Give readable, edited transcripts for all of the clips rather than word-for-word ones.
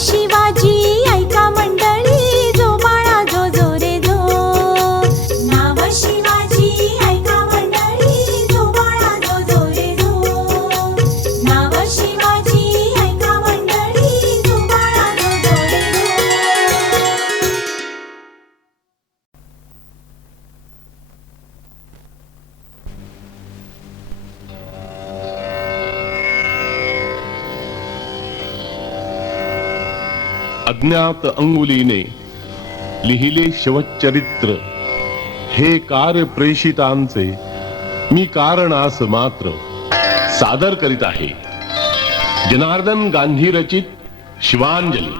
शिवाजी ऐका मंडळी, जो बाळा जो जो रे जो. नाव शिवाजी ऐका मंडळी, जो बाळा जो जो रे जो. नाव शिवाजी ऐका मंडळी, जो बाळा जो जो रे जो. अज्ञात अंगुलीने लिहिले शवचरित्र, हे कार्य प्रेषितांचे मी कारणास मात्र सादर करीत आहे. जनार्दन गांधी रचित शिवांजली.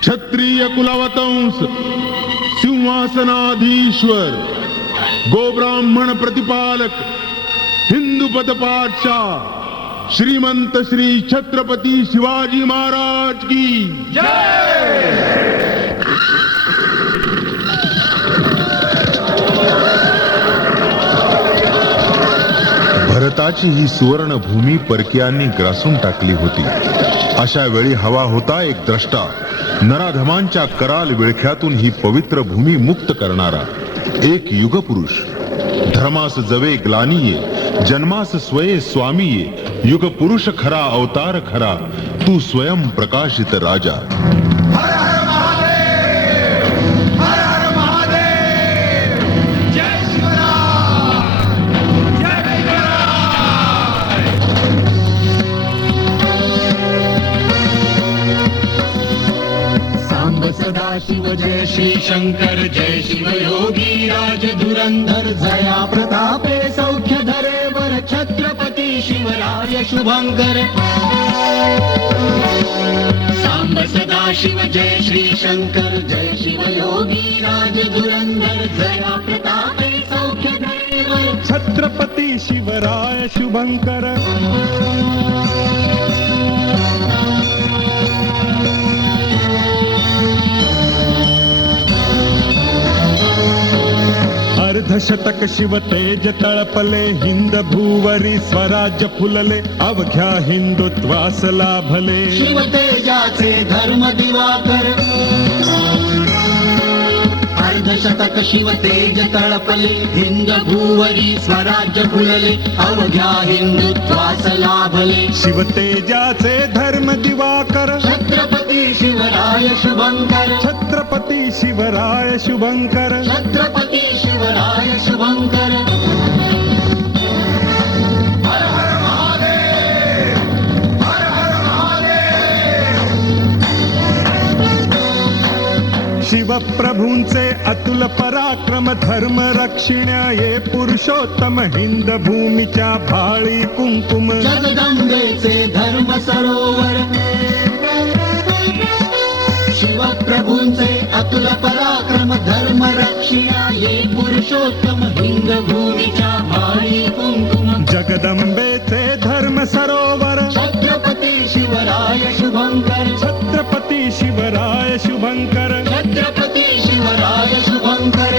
क्षत्रिय कुलवतंस, सिंहासनाधीश्वर, गोब्राह्मण प्रतिपालक, हिंदू पदपाठशाह, श्रीमंत श्री छत्रपती शिवाजी महाराज की जय. भारताची ही सुवर्ण भूमी परकीयांनी ग्रासून टाकली होती. अशा वेळी हवा होता एक द्रष्टा, नराधमांच्या कराल विळख्यातून ही पवित्र भूमी मुक्त करणारा एक युगपुरुष. धर्मास जवे ग्लानीये, जन्मास स्वये स्वामीये, युगपुरुष खरा अवतार खरा, तू स्वयं प्रकाशित राजा. हर हर महादेव, हर हर महादेव, जय शिवराय, जय शिवराय. सांब सदाशिव जय श्री शंकर, जय शिव योगी राज धुरंधर, जया प्रतापे सौख्य धरे वर, छत्रपती शिवराय शुभंकर. सांब सदाशिव जय श्री शंकर, जय शिव योगी राज धुरंधर, जया प्रतापे सौख्य धरे वर, छत्रपती शिवराय शुभंकर. अर्धशतक शिव तेज तळपले, हिंद भूवरी स्वराज्य फुलले, अवघ्या हिंदुत्वास लाभले. शिव तेजाचे धर्म दिवाकर, अर्धशतक शिव तेज तळपले, हिंद भूवरी स्वराज्य फुलले, अवघ्या हिंदुत्वास लाभले. शिव तेजाचे धर्म दिवाकर, छत्रपती शिवराय शुभंकर, छत्रपती शिवराय शुभंकर. छत्रपती शिवराय शुभंकर. हर हर महादेव, हर हर महादेव. शिवप्रभूंचे अतुल पराक्रम, धर्म रक्षिण्या ये पुरुषोत्तम, हिंद भूमीच्या भाळी कुंकुम. जगदंबेचे धर्म सरोवर, शिवप्रभूंचे अतुल पराक्रम, धर्म रक्षिया ये पुरुषोत्तम, हिंद भूमीच्या भाळी कुंकुम. जगदंबेचे धर्म सरोवर, छत्रपती शिवराय शुभंकर, छत्रपती शिवराय शुभंकर. छत्रपती शिवराय शुभंकर.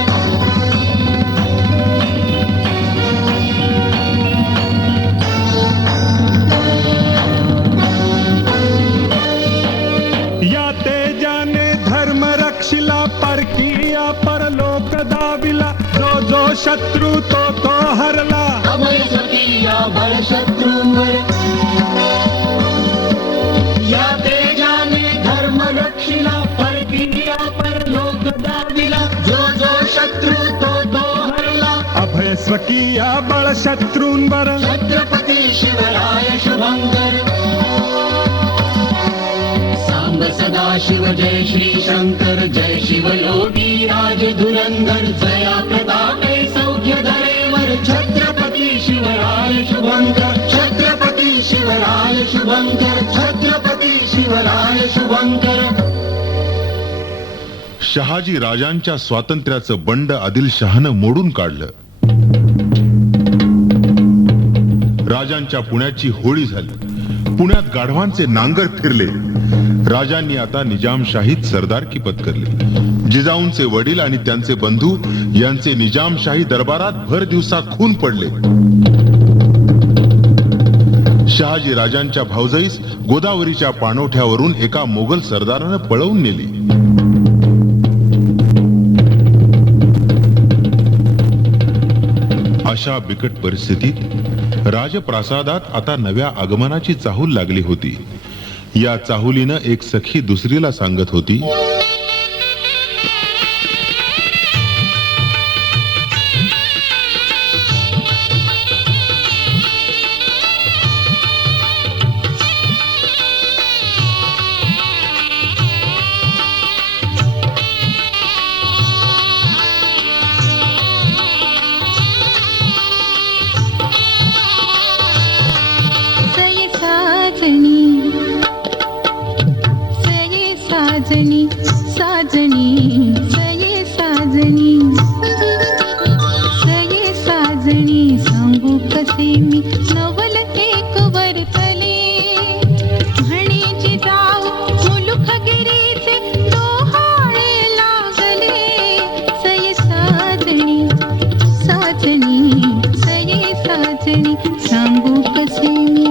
या तेजाने धर्म रक्षिला, परकीया परलोक दाविला, जो जो शत्रू तो तो हरला. अभय स्वकीया बळ शत्रूंवर, या तेजाने धर्म रक्षिला, परकीया परलोक दाविला, जो जो शत्रू तो तो हरला. अभय स्वकीया बळ शत्रूंवर, छत्रपती शिवराय शुभंकर. सांब सदाशिव जय श्री शंकर, जय शिव योगी राज धुरंधर, जया प्रतापे सौख्य धरे वर, छत्रपती शिवराय शुभंकर. छत्रपती शिवराय शुभंकर, छत्रपती शिवराय शुभंकर. शहाजी राजांच्या स्वातंत्र्याचं बंड आदिलशहानं मोडून काढलं. राजांच्या पुण्याची होळी झाली. पुण्यात गाढवांचे नांगर फिरले. राजांनी आता निजामशाहीत सरदारकी पत्करली. जिजाऊंचे वडील आणि त्यांचे बंधू यांचे निजामशाही दरबारात भर दिवसा खून पडले. शहाजी राजांच्या भावजईस गोदावरीच्या पाणवठ्यावरून एका मोगल सरदारानं पळवून नेली. अशा बिकट परिस्थितीत राजप्रासादात आता नव्या आगमनाची चाहूल लागली होती. या चाहुलीनं एक सखी दुसरीला सांगत होती, साजनी साजनी सये साजनी सये साजनी सांगू कसे मी नवल एक वरतले म्हणे जिजाऊ मुलुखगिरीचे डोहाळे लागले सये साजनी साजनी सये साजनी सांगू कसे मी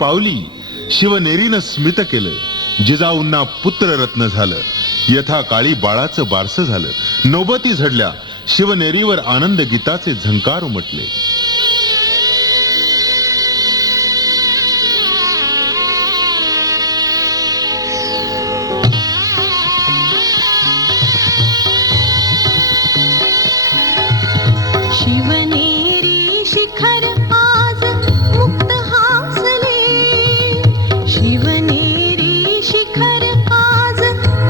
पावली शिवनेरीनं स्मित केलं. जिजाऊंना पुत्ररत्न झालं. यथा काळी बाळाचं बारसं झालं. नौबती झडल्या. शिवनेरीवर आनंद गीताचे झंकार उमटले. शिवनेरी शिखर आज मुक्त हासले. शिवनेरी शिखर आज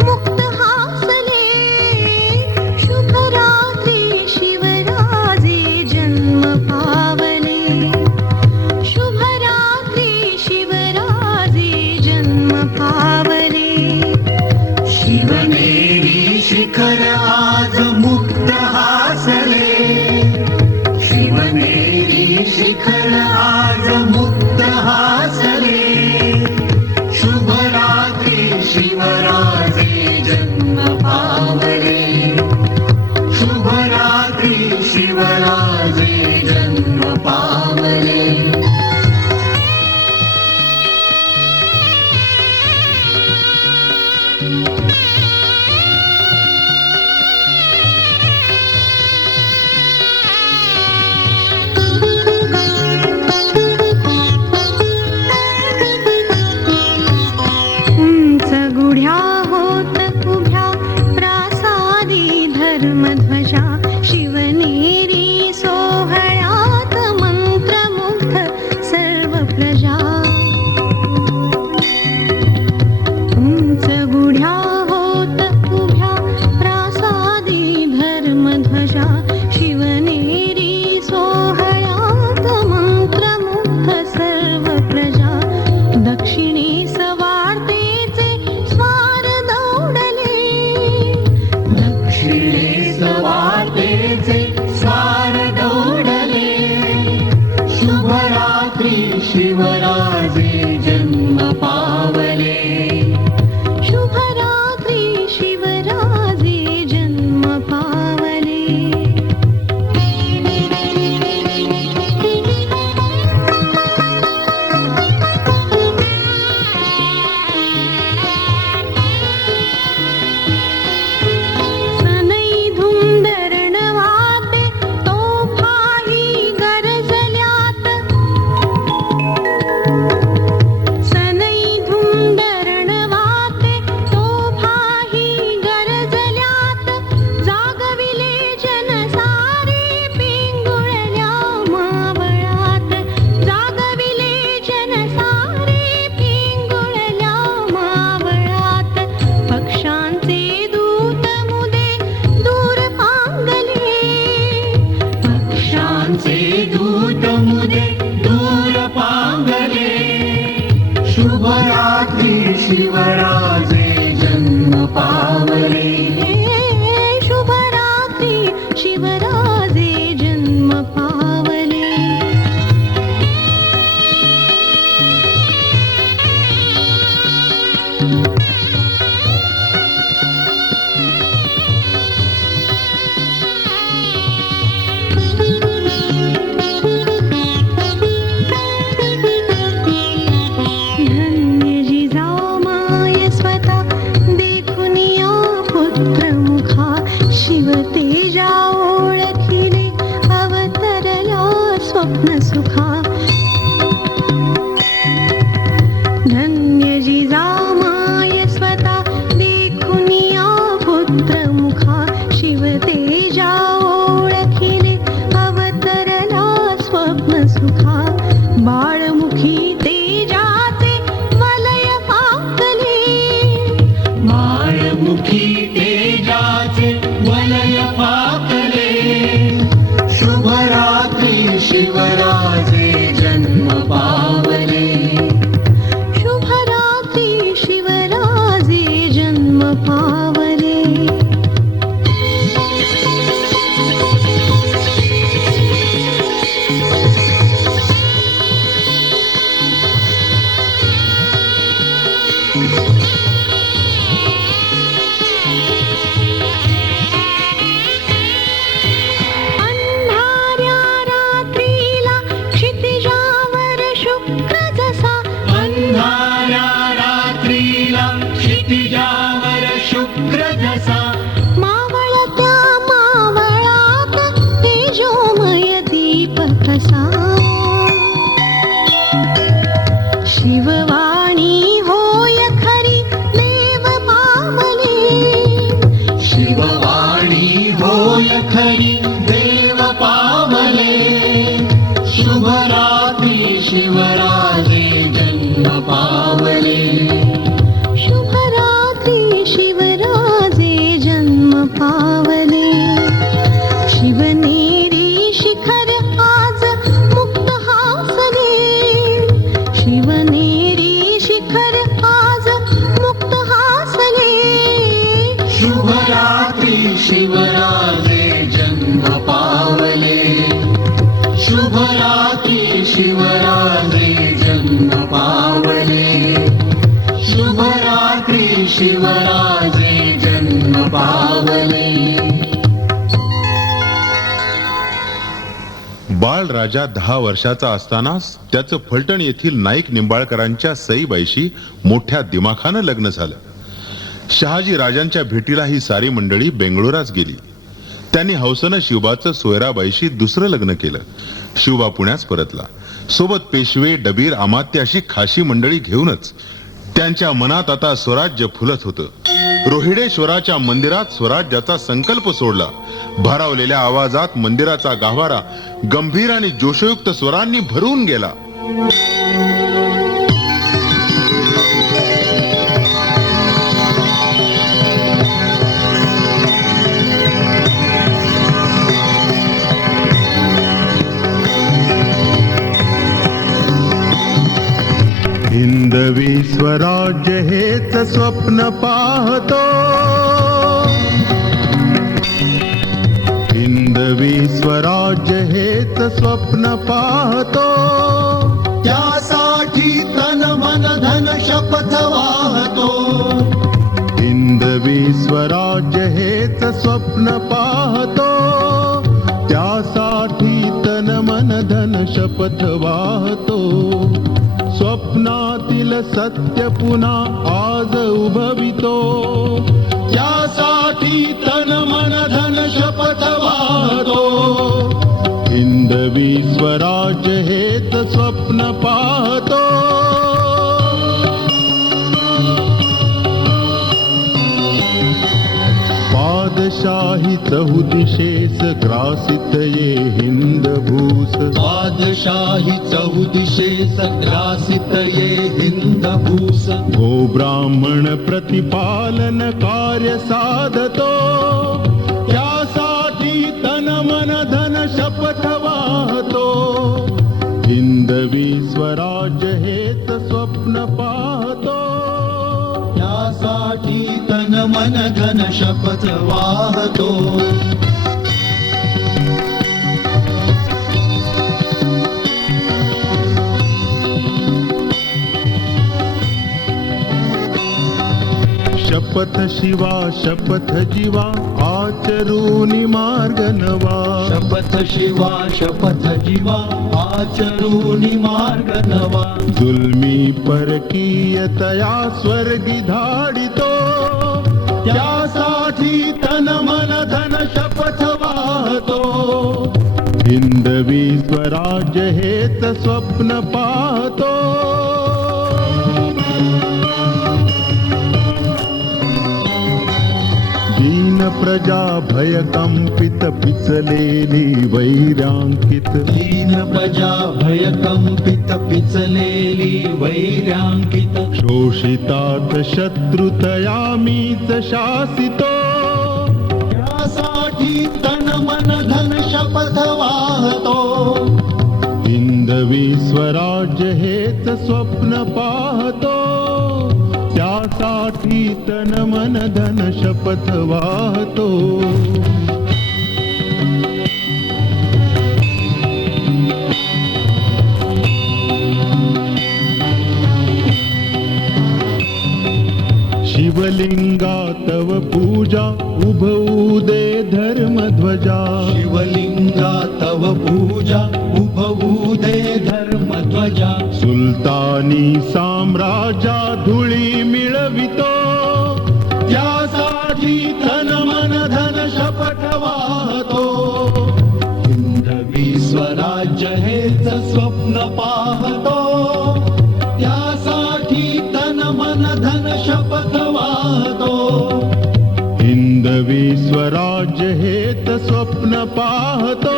मुक्त हासले. शुभरात्री शिवराजे जन्म पावले. शुभरात्री शिवराजे जन्म पावले. शिवनेरी शिखर आज मुक्त हासले. शिवनेरी शिखर आज मुक्त हासले. शुभरात्री शिवराजे जन्म पावले. शुभरात्री शिवराजे जन्म पावले. उंच गुढ्या होत उभ्या प्रासादी धर्मध्वजा. शिवनेरी सोहळ्यात मंत्रमुग्ध सर्व प्रजा. उंच गुढ्या होत उभ्या प्रासादी धर्मध्वजा. शिवनेरी सोहळ्यात मंत्रमुग्ध सर्व प्रजा. दक्षिणेस वार्तेचे स्वार दौडले. दक्षिणेस वाटेचे स्वार दौडले. शुभरात्री शिवराजे जन्म पावले. शुभरात्री शिवराजे जन्म पावले. सनई धुंदरण वाते तोफाही गरजल्यात. सनई धुंदरण वाते तोफाही गरजल्यात. जागविले जनसारे पिंगुळल्या मावळात. जागविले जनसारे पिंगुळल्या मावळात. पक्षांचे दूत मुदे दूर पांगले. पक्षांचे दूत मुदे दूर पांगले. शुभरात्री शिवराजे जन्म पावले. शुभरात्री शिवराजे जन्म पावले. धन्य जिजाऊ माय स्वतः देखुनिया शुक्र जसा मावळत्या मावळात तेजोमय दीप कसा शिववाणी होय खरी देव पावले शिववाणी होय खरी देव पावले शुभरात्री शिवराजे जन्म पावले शुभरात्री शिवराजे जन्म पावले शिवनेरी शिखर आज मुक्त हासले शिवनेरी शिखर आज मुक्त हासले शुभरात्री शिवराजे जन्म पावले शुभरात्री शिवराजे जन्म पावले शुभरात्री शिवराजे जन्म पावले बाळराजा 10 वर्षाचा असतानाच त्याचं फलटण येथील नाईक निंबाळकरांच्या सईबाईशी मोठ्या दिमाखानं लग्न झालं. शहाजी राजांच्या भेटीला ही सारी मंडळी बेंगळुरात गेली. त्यांनी हौसेनं शिवबाचं सोयराबाईशी दुसरं लग्न केलं. शिवबा पुण्यास परतला. सोबत पेशवे डबीर अमात्य अशी खाशी मंडळी घेऊनच त्यांच्या मनात आता स्वराज्य फुलत होतं. रोहिडेश्वराच्या मंदिरात स्वराज्याचा संकल्प सोडला. भारावलेल्या आवाजात मंदिराचा गाभारा गंभीर आणि जोशयुक्त स्वरांनी भरून गेला. हिंदवी स्वराज्य हेच स्वप्न पाहतो हिंदवी स्वराज्य हेच स्वप्न पाहतो त्यासाठी तन मन धन शपथ वाहतो हिंदवी स्वराज्य हेच स्वप्न पाहतो त्यासाठी तन मन धन शपथ वाहतो स्वप्नातील सत्य पुन्हा आज उभवितो त्यासाठी तन मन धन शपथ वाहतो हिंदवी स्वराज्य हेच स्वप्न पाहतो पादशाही चहुदिशेस ग्रासित ये हिंद भूस बादशाही चौदिशेस ग्रासित ये हिंद भूस गो ब्राह्मण प्रतिपालन कार्य साधतो त्यासाठी तन मन धन शपथ वाहतो हिंदवी स्वराज्य हेच स्वप्न पाहतो त्यासाठी तन मन धन शपथ वाहतो शपथ शिवा शपथ जीवा आचरूनी मार्ग नवा शपथ शिवा शपथ जीवा आचरूनी मार्ग नवा जुलमी परकीयतया स्वर्गी धाडितो त्यासाठी तन मन धन शपथ वाहतो हिंदवी स्वराज्य हेच स्वप्न पाहतो दीन प्रजा भय कंपित पिचलेली वैरांकित दीन प्रजा भय कंपित पिचलेली वैरांकित शोषितात शत्रुतया मीच शासितो त्यासाठी तन मन धन शपथ वाहतो हिंदवी स्वराज्य हेच स्वप्न पाहतो त्यासाठी तन मन धन शपथ वाहतो शिवलिंगा तव पूजा उभवू दे धर्मध्वजा शिवलिंगा तव पूजा उभवू दे धर्मध्वजा सुलतानी साम्राज्या धुळी मिळवितो त्यासाठी पाहतो. हिंदवी स्वराज्य हेत स्वप्न पाहतो.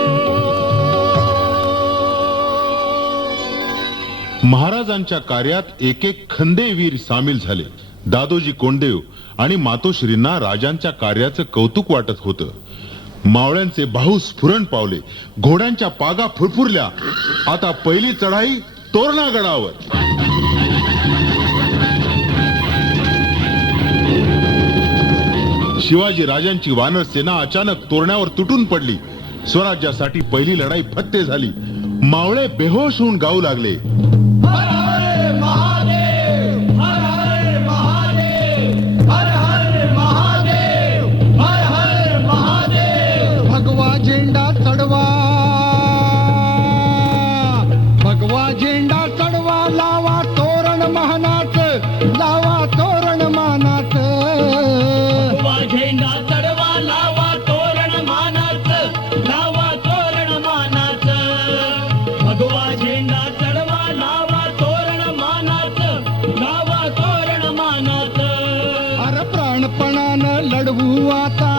महाराजांच्या कार्यात एक एक खंदेवीर सामील झाले. दादोजी कोंडदेव आणि मातोश्रींना राजांच्या कार्याचं कौतुक वाटत होतं. मावळ्यांचे बाहू स्फुरण पावले, घोड्यांच्या पागा फुरफुरल्या. आता पहिली चढाई तोरणागडावर. शिवाजी राजांची वानर सेना अचानक तोरण्यावर तुटून पडली. स्वराज्यासाठी पहिली लढाई फत्ते झाली. मावळे बेहोश होऊन गाऊ लागले. हर हर महादेव, हर हर महादेव, हर हर महादेव, हर हर महादेव. भगवा झेंडा चढवा, भगवा झेंडा चढवा, लावा तोरण मानाच, लावा तोरण मानाच. भगवा झेंडा चढवा, लावा तोरण मानाच, लावा तोरण मानाच. भगवा झेंडा चढवा, लावा तोरण मानाच, लावा तोरण मानाच. अरे प्राणपणानं लढवू आता,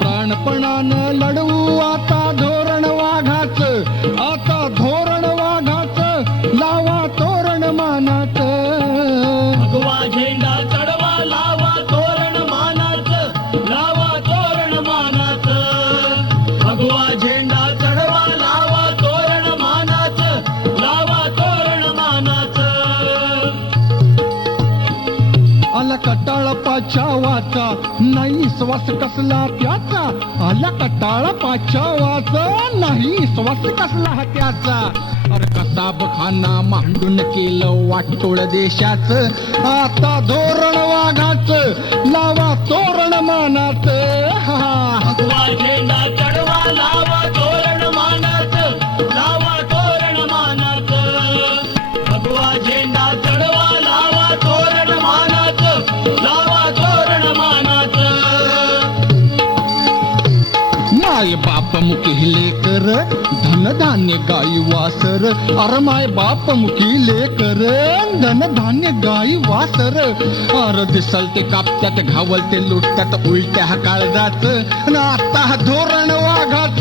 प्राणपणानं लढवू आता धोरण वाघाच, आता धोरण वाघाच, लावा तोरण मानाच. भगवा झेंडा चढवा, लावा तोरण मानाच, लावा तोरण मानाच. भगवा झेंडा चढवा, लावा तोरण मानाच, लावा तोरण मानाच. आला कटाळ पाच्या वाचा, नाही श्वास कसला त्याचा. आला कटाळ पाच्या वाचा, नाही श्वास कसला त्याचा. अरे कसाब खाना मांडून केलं वाटोळ देशाच, आता धोरण वाघाच, लावा तोरण मानाच. भगवा झेंडा चढवा, लावा तोरण मानाच, लावा तोरण मानाच. भगवा झेंडा चढवा, लावा तोरण मानाच, लावा तोरण मानाच. माय बाप मुखी लेकर, धन धान्य गाई वासर. अरे माय बाप मुखी लेकर, धन धान्य गाई वासर. अरे दिसल ते कापतात, घावल ते लुटतात उलट्या काळजाच. आणि आता धोरण वाघाच,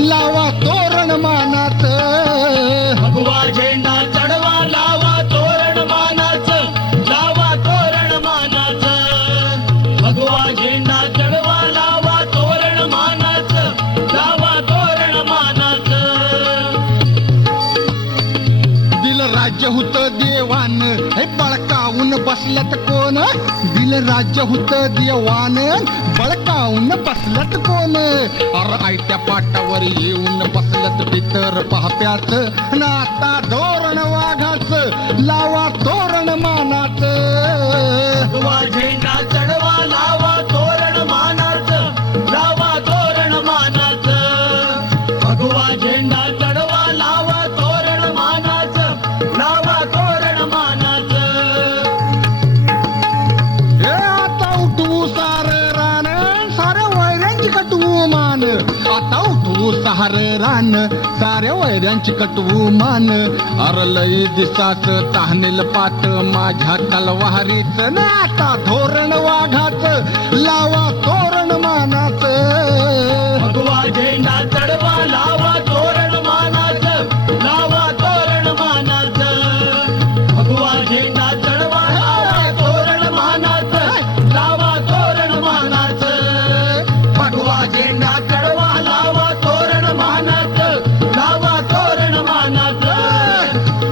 लावा तोरण मानाच. भगवा झेंडा चढवा, लावा तोरण मानाच, लावा तोरण मानाच. भगवा झेंडा चढवा, लावा तोरण मानाच, लावा तोरण मानाच. दिल राज्य होत देवान, हे बळकावून बसल्यात कोण. दिल राज्य होत देवान, बळकावून बसल्यात कोण. अरे आयत्या पाटावर येऊन बसल्यात पितर पाहत्याच. आणि आता धोरण वाघाच, लावा तोरण मानाच. भगवा झेंडा चढवा, लावा तोरण मानाच, लावा तोरण मानाच. भगवा झेंडा चढवा, लावा तोरण मानाच, लावा तोरण मानाच. हे आता उठवू सार रान, साऱ्या वैऱ्यांची कटवू मान. आता उठवू सार रान, साऱ्या वैऱ्यांची कटवू मान. अरे लई दिसाच ताहनेल पाट माझ्या तलवारीच. ना आता धोरण वाघाच, लावा तोरण मानाच. भगवा झेंडा चढवा, लावा तोरण मानाच, लावा तोरण मानाच. भगवा झेंडा चढवा, लावा तोरण मानाच, लावा तोरण मानाच. भगवा झेंडा चढवा, लावा तोरण मानाच, लावा तोरण मानाच.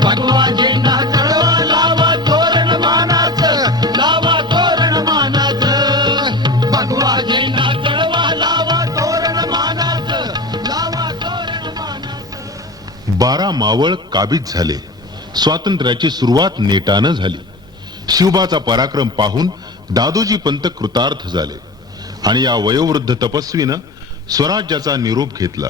भगवा झेंडा चढवा, लावा तोरण मानाच, लावा तोरण मानाच. भगवा झेंडा चढवा, लावा तोरण मानाच, लावा तोरण मानाच. 12 मावळ काबीज झाले. स्वातंत्र्याची सुरुवात नेटानं झाली. शिवबाचा पराक्रम पाहून दादोजी पंत कृतार्थ झाले आणि या वयोवृद्ध तपस्वीनं स्वराज्याचा निरोप घेतला.